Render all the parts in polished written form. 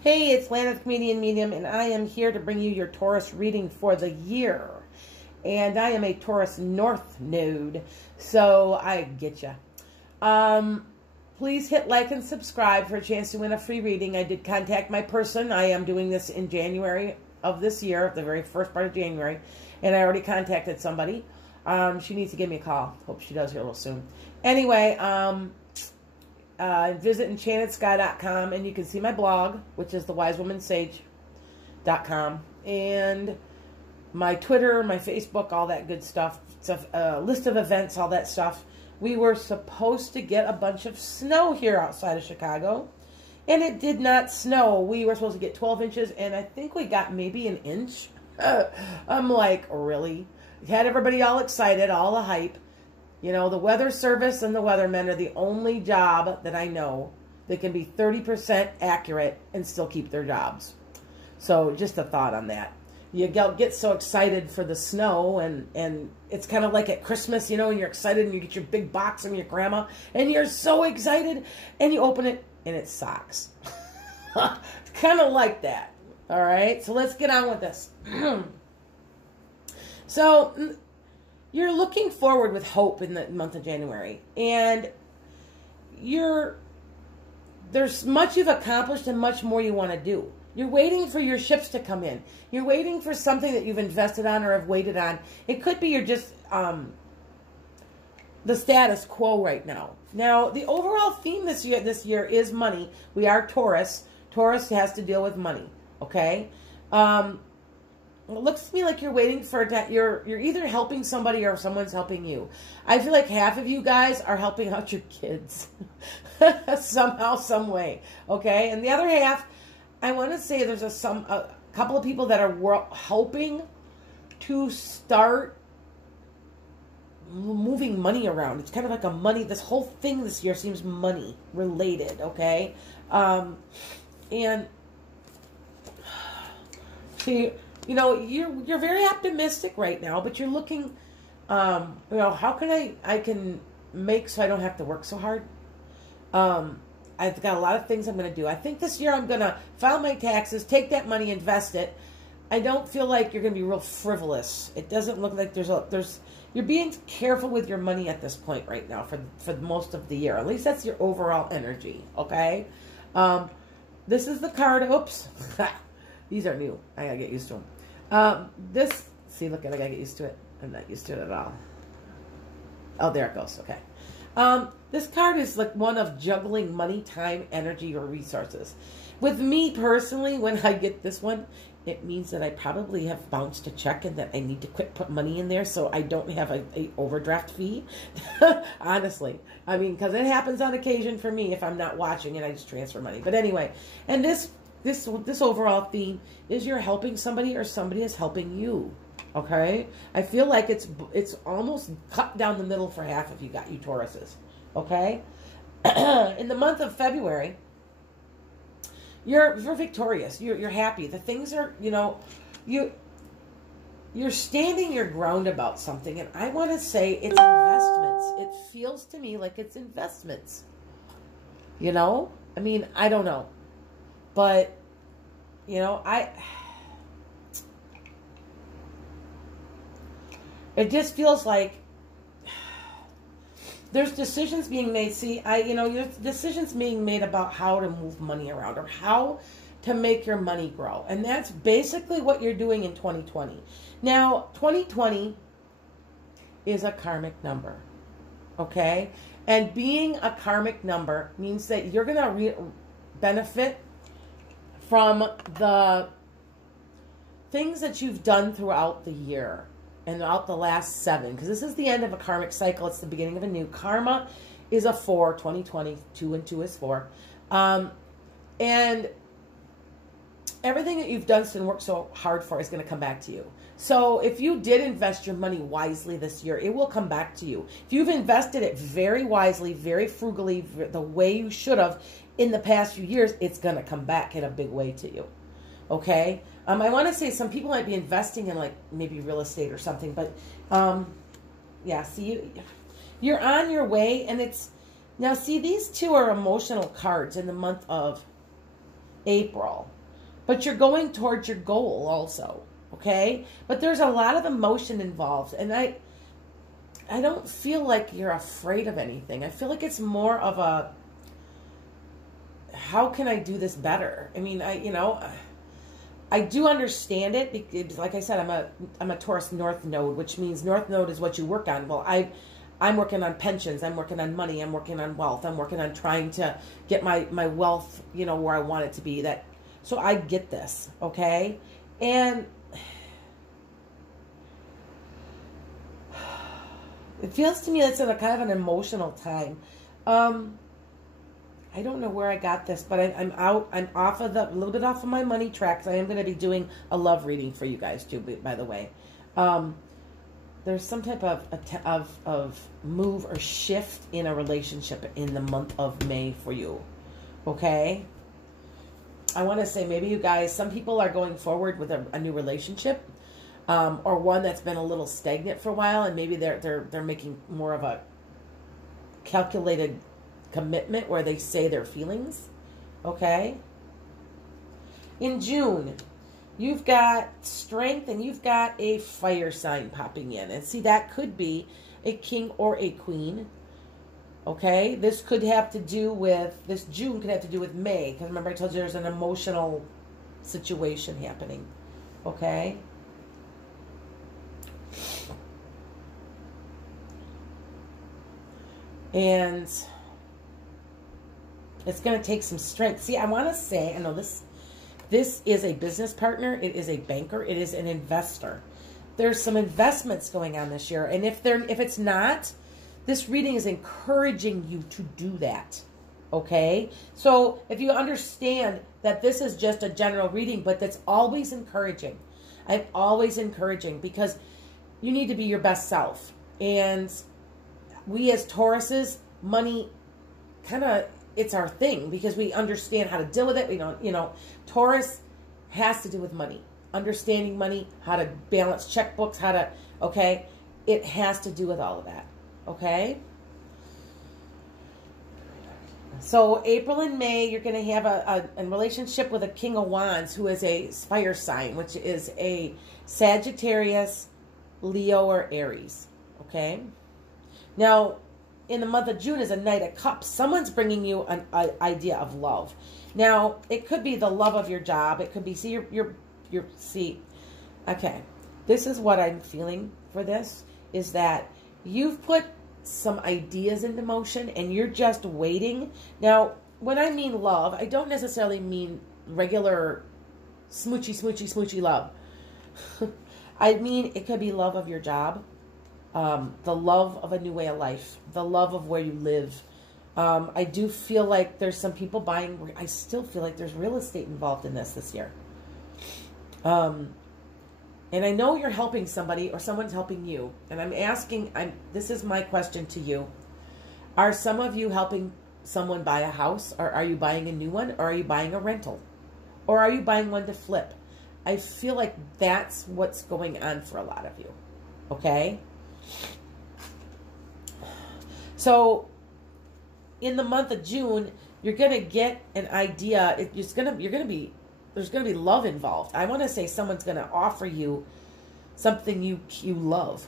Hey, it's Lana's Comedian Medium, and I am here to bring you your Taurus reading for the year. And I am a Taurus North node, so I get ya. Please hit like and subscribe for a chance to win a free reading. I did contact my person. I am doing this in January of this year, the very first part of January, and I already contacted somebody. She needs to give me a call. Hope she does here real soon. Anyway, visit EnchantedSkye.com, and you can see my blog, which is thewisewomensage.com, and my Twitter, my Facebook, all that good stuff. It's a list of events, all that stuff. We were supposed to get a bunch of snow here outside of Chicago, and it did not snow. We were supposed to get 12 inches, and I think we got maybe an inch. I'm like, really? Had everybody all excited, all the hype. You know, the weather service and the weathermen are the only job that I know that can be 30% accurate and still keep their jobs. So just a thought on that. You get so excited for the snow, and it's kind of like at Christmas, you know, and you're excited and you get your big box from your grandma, and you're so excited, and you open it, and it sucks. It's kind of like that. All right, so let's get on with this. So you're looking forward with hope in the month of January, and there's much you've accomplished and much more you want to do. You're waiting for your ships to come in. You're waiting for something that you've invested on or have waited on. It could be you're just the status quo right now. Now, the overall theme this year is money. We are Taurus. Taurus has to deal with money, okay? It looks to me like you're waiting for that. You're either helping somebody or someone's helping you. I feel like half of you guys are helping out your kids somehow, some way, okay? And the other half, I want to say there's a couple of people that are helping to start moving money around. It's kind of like a money. This whole thing this year seems money related, okay? And see, you know, you're very optimistic right now, but you're looking, you know, how can I can make so I don't have to work so hard? I've got a lot of things I'm going to do. I think this year I'm going to file my taxes, take that money, invest it. I don't feel like you're going to be real frivolous. It doesn't look like you're being careful with your money at this point right now for most of the year. At least that's your overall energy, okay? This is the card. Oops. These are new. I got to get used to them. See, look at it. I got to get used to it. I'm not used to it at all. Oh, there it goes. Okay. This card is like one of juggling money, time, energy, or resources. With me personally, when I get this one, it means that I probably have bounced a check and that I need to quit put money in there so I don't have a overdraft fee. Honestly. I mean, because it happens on occasion for me if I'm not watching and I just transfer money. But anyway, and this overall theme is you're helping somebody or somebody is helping you. Okay, I feel like it's almost cut down the middle for half of you Tauruses. Okay, in the month of February, you're victorious. You're happy. The things are, you know, you're standing your ground about something, and I want to say it's investments. It feels to me like it's investments. You know, I mean, I don't know, but you know, it just feels like there's decisions being made. See, there's decisions being made about how to move money around or how to make your money grow. And that's basically what you're doing in 2020. Now, 2020 is a karmic number, okay? And being a karmic number means that you're going to benefit from the things that you've done throughout the year. And out the last 7, because this is the end of a karmic cycle. It's the beginning of a new. Karma is a 4, 2020, 2 and 2 is 4. And everything that you've done and worked so hard for is going to come back to you. So if you did invest your money wisely this year, it will come back to you. If you've invested it very wisely, very frugally, the way you should have in the past few years, it's going to come back in a big way to you. Okay? I want to say some people might be investing in like maybe real estate or something, but yeah, see, you're on your way, and it's now see, these two are emotional cards in the month of April. But you're going towards your goal also, okay? But there's a lot of emotion involved, and I don't feel like you're afraid of anything. I feel like it's more of a, how can I do this better? I mean, I do understand it because, like I said, I'm a Taurus North Node, which means North Node is what you work on. Well, I'm working on pensions. I'm working on money. I'm working on wealth. I'm working on trying to get my wealth, where I want it to be. So I get this, okay? And it feels to me it's in a kind of an emotional time. I don't know where I got this, but I'm off of a little bit off of my money tracks. I am going to be doing a love reading for you guys too, by the way. There's some type of move or shift in a relationship in the month of May for you, okay? I want to say maybe you guys, some people are going forward with a new relationship, or one that's been a little stagnant for a while, and maybe they're making more of a calculated commitment where they say their feelings, okay? In June, you've got strength and you've got a fire sign popping in. And see, that could be a king or a queen, okay? This could have to do with, this June could have to do with May, because remember I told you there's an emotional situation happening, okay? And it's going to take some strength. See, I want to say, I know this is a business partner. It is a banker. It is an investor. There's some investments going on this year. And if it's not, this reading is encouraging you to do that. Okay? So if you understand that this is just a general reading, but that's always encouraging. I'm always encouraging because you need to be your best self. And we as Tauruses, money kind of, it's our thing because we understand how to deal with it. We don't, Taurus has to do with money, understanding money, how to balance checkbooks, okay? It has to do with all of that, okay? So April and May, you're going to have a relationship with a King of Wands who is a fire sign, which is a Sagittarius, Leo, or Aries, okay? Now, in the month of June is a Knight of Cups. Someone's bringing you an idea of love. Now, it could be the love of your job. It could be, okay, this is what I'm feeling for this, is that you've put some ideas into motion and you're just waiting. Now, when I mean love, I don't necessarily mean regular smoochy love. I mean, it could be love of your job. The love of a new way of life, the love of where you live. I do feel like there's some people buying, I still feel like there's real estate involved in this year. And I know you're helping somebody or someone's helping you. And I'm asking, this is my question to you. Are some of you helping someone buy a house? Or are you buying a new one? Or are you buying a rental? Or are you buying one to flip? I feel like that's what's going on for a lot of you. Okay? So in the month of June, you're going to get an idea. There's going to be love involved. I want to say someone's going to offer you something you love,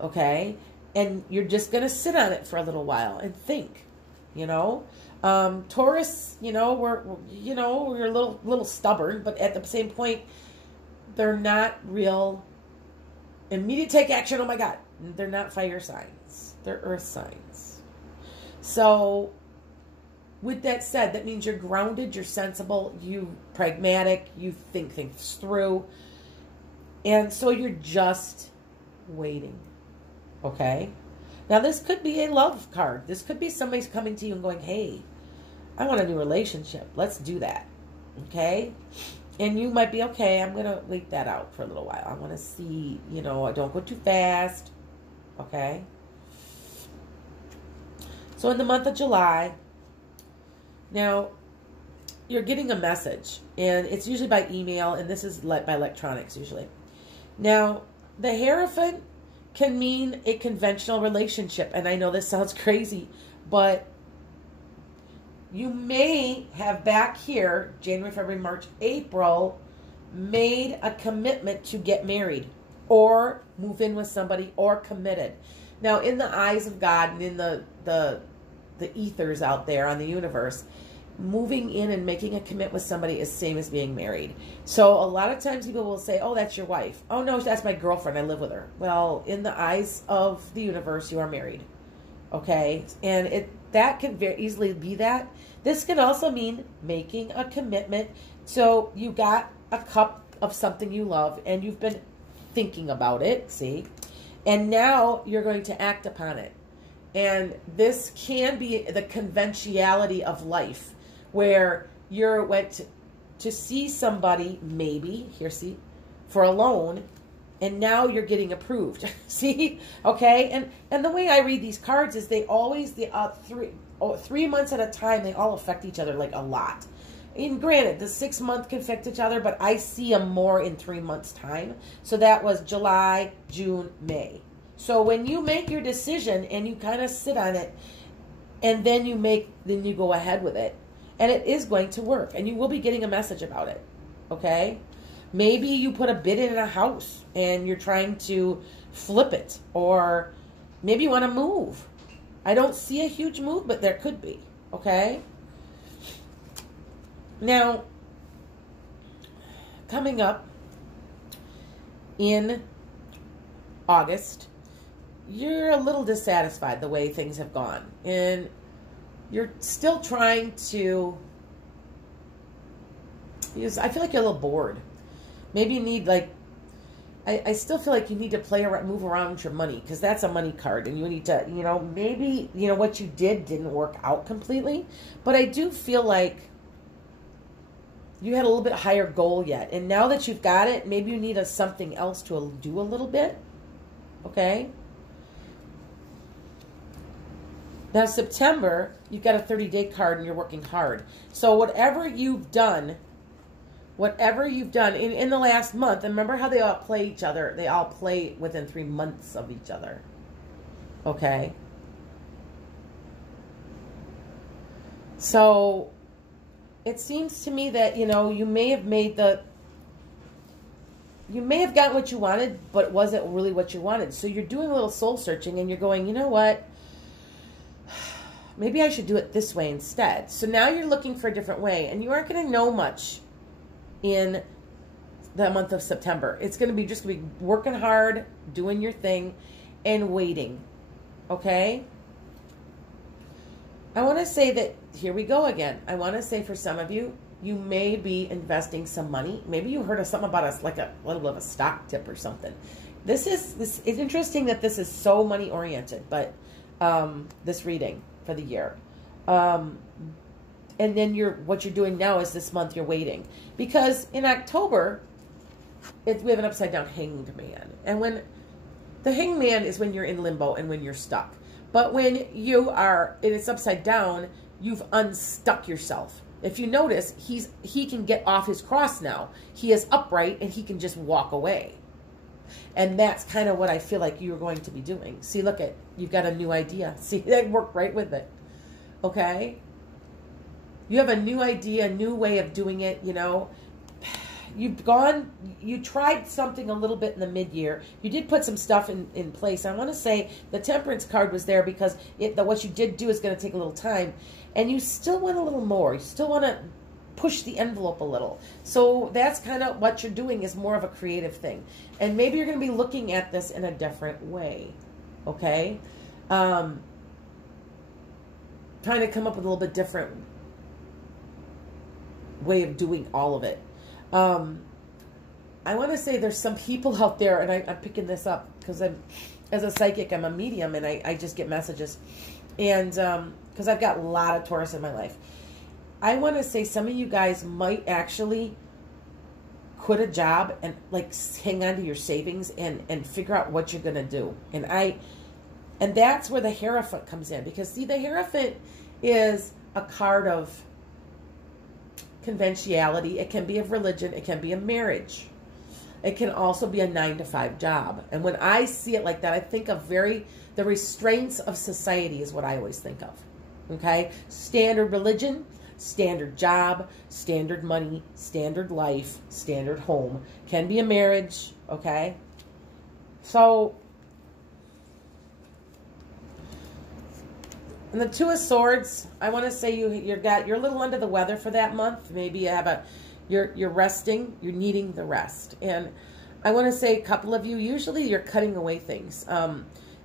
okay? And you're just going to sit on it for a little while and think, Taurus, we're a little stubborn, but at the same point, they're not real immediate take action. Oh my God. They're not fire signs. They're earth signs. So with that said, that means you're grounded, you're sensible, you're pragmatic, you think things through. And so you're just waiting. Okay? Now this could be a love card. This could be somebody coming to you and going, hey, I want a new relationship. Let's do that. Okay? And you might be, okay, I'm going to wait that out for a little while. I want to see, don't go too fast. Okay? So in the month of July, now, you're getting a message, and it's usually by email, and this is by electronics usually. Now, the Hierophant can mean a conventional relationship, and I know this sounds crazy, but you may have back here, January, February, March, April, made a commitment to get married or move in with somebody or committed. Now, in the eyes of God and in the ethers out there on the universe, moving in and making a commitment with somebody is same as being married. So a lot of times people will say, oh, that's your wife. Oh, no, that's my girlfriend. I live with her. Well, in the eyes of the universe, you are married. Okay? And that can very easily be that. This can also mean making a commitment. So you got a cup of something you love and you've been thinking about it, see? And now you're going to act upon it. And this can be the conventionality of life, where you went to see somebody, maybe, here, see, for a loan, and now you're getting approved. See? Okay? And the way I read these cards is they always, 3 months at a time, they all affect each other like a lot. And granted, the 6 month can affect each other, but I see them more in 3 months' time. So that was July, June, May. So when you make your decision and you kind of sit on it, and then you go ahead with it, and it is going to work, and you will be getting a message about it. Okay? Maybe you put a bid in a house and you're trying to flip it, or maybe you want to move. I don't see a huge move, but there could be. Okay? Now, coming up in August, you're a little dissatisfied the way things have gone. And you're still trying to, I feel like you're a little bored. Maybe you need, like, I still feel like you need to move around with your money, because that's a money card. And you need to, maybe, what you didn't work out completely. But I do feel like you had a little bit higher goal yet. And now that you've got it, maybe you need something else to do a little bit. Okay? Now, September, you've got a 30-day card and you're working hard. So whatever you've done in the last month, and remember how they all play each other. They all play within 3 months of each other. Okay? So it seems to me that, you may have gotten what you wanted, but it wasn't really what you wanted. So you're doing a little soul searching and you're going, you know what? Maybe I should do it this way instead. So now you're looking for a different way, and you aren't going to know much in the month of September. It's going to be just going to be working hard, doing your thing, and waiting. Okay? I want to say that, here we go again. I want to say for some of you, you may be investing some money. Maybe you heard of something about a little bit of a stock tip or something. It's interesting that this is so money oriented, but this reading for the year. And then what you're doing now is this month you're waiting. Because in October, we have an upside down hanged man. And when the hanged man is when you're in limbo and when you're stuck. But when it's upside down, you've unstuck yourself. If you notice, he can get off his cross now. He is upright and he can just walk away. And that's kind of what I feel like you're going to be doing. See, look you've got a new idea. See, that worked right with it. Okay? You have a new idea, a new way of doing it, you tried something a little bit in the mid-year. You did put some stuff in place. I want to say the Temperance card was there because what you did do is going to take a little time. And you still want a little more. You still want to push the envelope a little. So that's kind of what you're doing, is more of a creative thing. And maybe you're going to be looking at this in a different way. Okay? Trying to come up with a little bit different way of doing all of it. I want to say there's some people out there, and I'm picking this up because as a psychic, I'm a medium, and I just get messages. And because I've got a lot of Taurus in my life. I want to say some of you guys might actually quit a job and hang on to your savings and figure out what you're going to do. And that's where the Hierophant comes in. Because, see, the Hierophant is a card of conventionality. It can be of religion. It can be of marriage. It can also be a 9-to-5 job. And when I see it like that, I think of the restraints of society is what I always think of. Okay? Standard religion, standard job, standard money, standard life, standard home. Can be a marriage, okay? So, and the Two of Swords, I want to say you're a little under the weather for that month. Maybe you have you're resting, you're needing the rest. And I want to say a couple of you, usually you're cutting away things.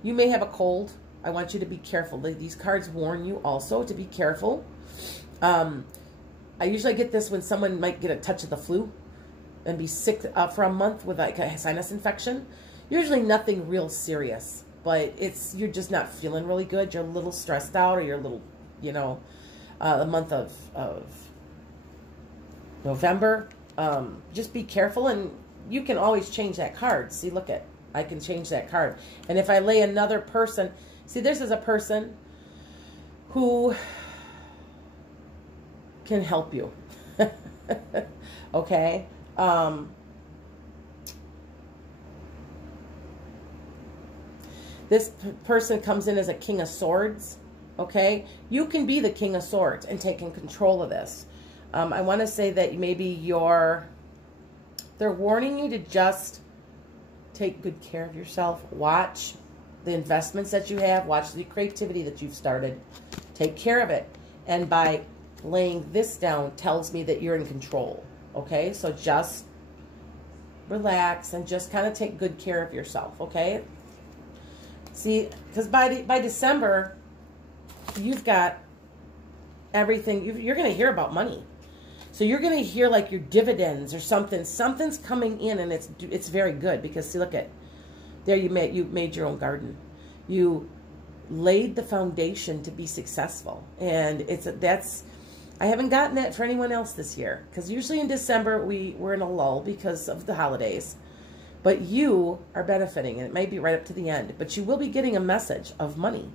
You may have a cold. I want you to be careful. These cards warn you also to be careful. I usually get this when someone might get a touch of the flu and be sick for a month with like a sinus infection. Usually nothing real serious, but you're just not feeling really good. You're a little stressed out, or you're a little, you know, the month of November. Just be careful, and you can always change that card. See, look at, I can change that card. And if I lay another person, see, this is a person who can help you. Okay? This person comes in as a King of Swords. Okay? You can be the King of Swords and taking control of this. I want to say that maybe they're warning you to just take good care of yourself. Watch the investments that you have. Watch the creativity that you've started. Take care of it. And by laying this down tells me that you're in control. Okay? So just relax and just kind of take good care of yourself. Okay? See, because by December, you've got everything. You're going to hear about money. So you're going to hear like your dividends or something. Something's coming in, and it's very good, because see, look at there. You made your own garden. You laid the foundation to be successful, and I haven't gotten that for anyone else this year, because usually in December we're in a lull because of the holidays. But you are benefiting, and it may be right up to the end. But you will be getting a message of money,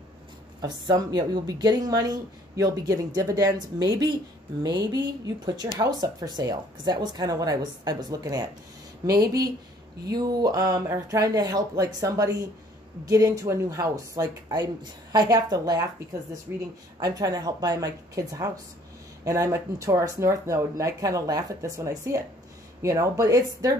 of some. You know, you'll be getting money. You'll be getting dividends. Maybe you put your house up for sale, because that was kind of what I was looking at. Maybe you are trying to help like somebody get into a new house. Like I have to laugh, because this reading, I'm trying to help buy my kid's house, and I'm a Taurus North Node, and I kind of laugh at this when I see it, you know. But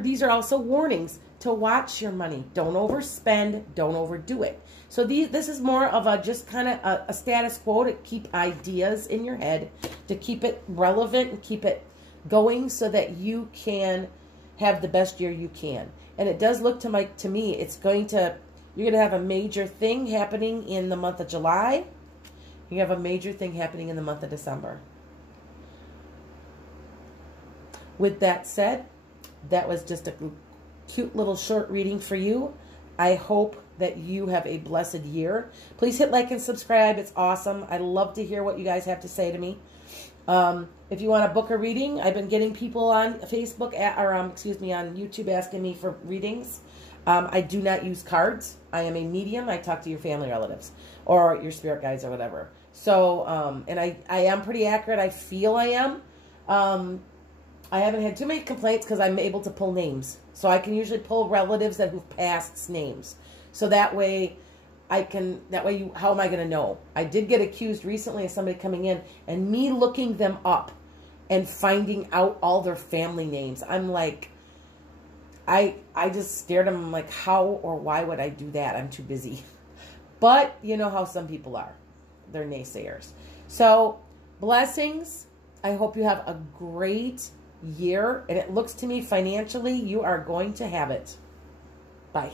these are also warnings to watch your money. Don't overspend. Don't overdo it. So this is more of just kind of a status quo to keep ideas in your head, to keep it relevant and keep it going, so that you can have the best year you can. And it does look to me, you're going to have a major thing happening in the month of July. You have a major thing happening in the month of December. With that said, that was just a cute little short reading for you. I hope that you have a blessed year. Please hit like and subscribe. It's awesome. I love to hear what you guys have to say to me. If you want to book a reading, I've been getting people on Facebook on YouTube asking me for readings. I do not use cards. I am a medium. I talk to your family relatives or your spirit guides or whatever. So, and I am pretty accurate. I feel I am. I haven't had too many complaints, because I'm able to pull names. So I can usually pull relatives who've passed names. So that way how am I going to know? I did get accused recently of somebody coming in and me looking them up and finding out all their family names. I'm like, I just stared at them. I'm like, how or why would I do that? I'm too busy. But you know how some people are. They're naysayers. So blessings. I hope you have a great year. And it looks to me financially, you are going to have it. Bye.